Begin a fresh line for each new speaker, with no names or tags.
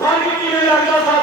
پڙهي کي